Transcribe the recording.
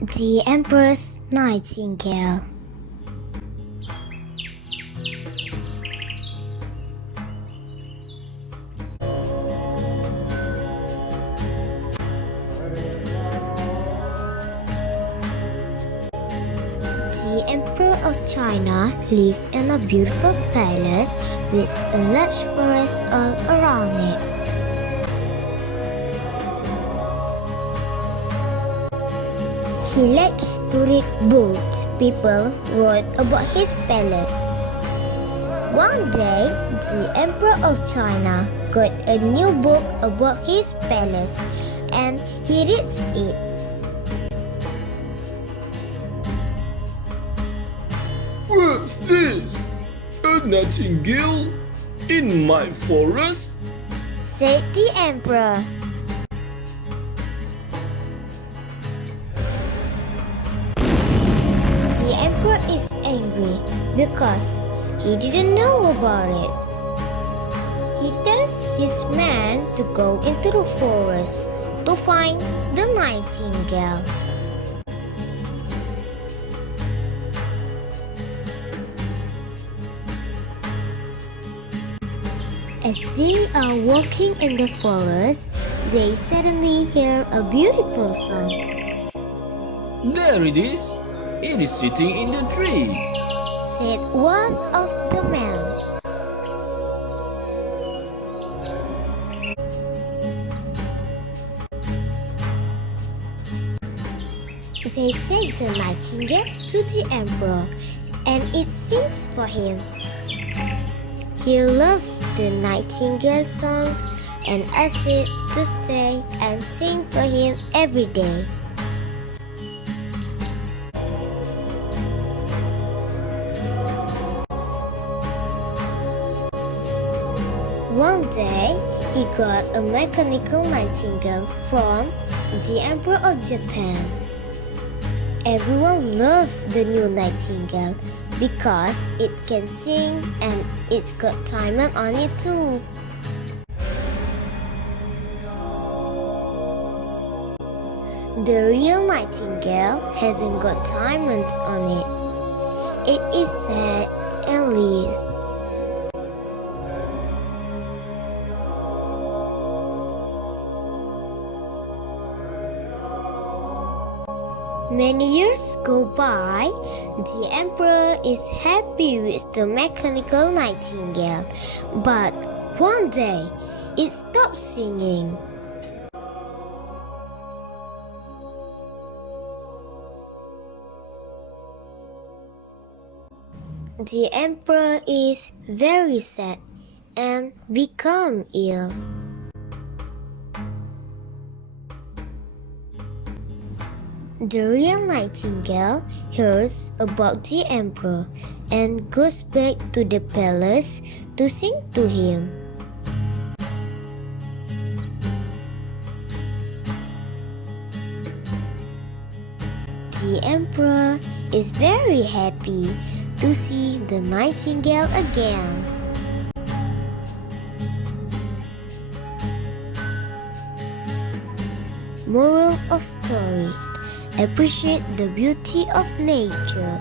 The Emperor's Nightingale. The Emperor of China lived in a beautiful palace with a large forest all around it. He liked to read books people wrote about his palace. One day, the Emperor of China got a new book about his palace and he reads it. What's this? A nightingale in my forest? Said the Emperor. The Emperor is angry because he didn't know about it. He tells his men to go into the forest to find the nightingale. As they are walking in the forest, they suddenly hear a beautiful song. There it is. It is sitting in the tree. Said one of the men. They take the nightingale to the emperor and it sings for him. He loves the nightingale songs and asks it to stay and sing for him every day. One day, he got a mechanical nightingale from the Emperor of Japan. Everyone loved the new nightingale because it can sing and it's got timers on it too. The real nightingale hasn't got timers on it. It is sad and leaves. Many years go by. The emperor is happy with the mechanical nightingale, but one day it stops singing. The emperor is very sad and become ill. The real nightingale hears about the emperor and goes back to the palace to sing to him. The emperor is very happy to see the nightingale again. Moral of story: appreciate the beauty of nature.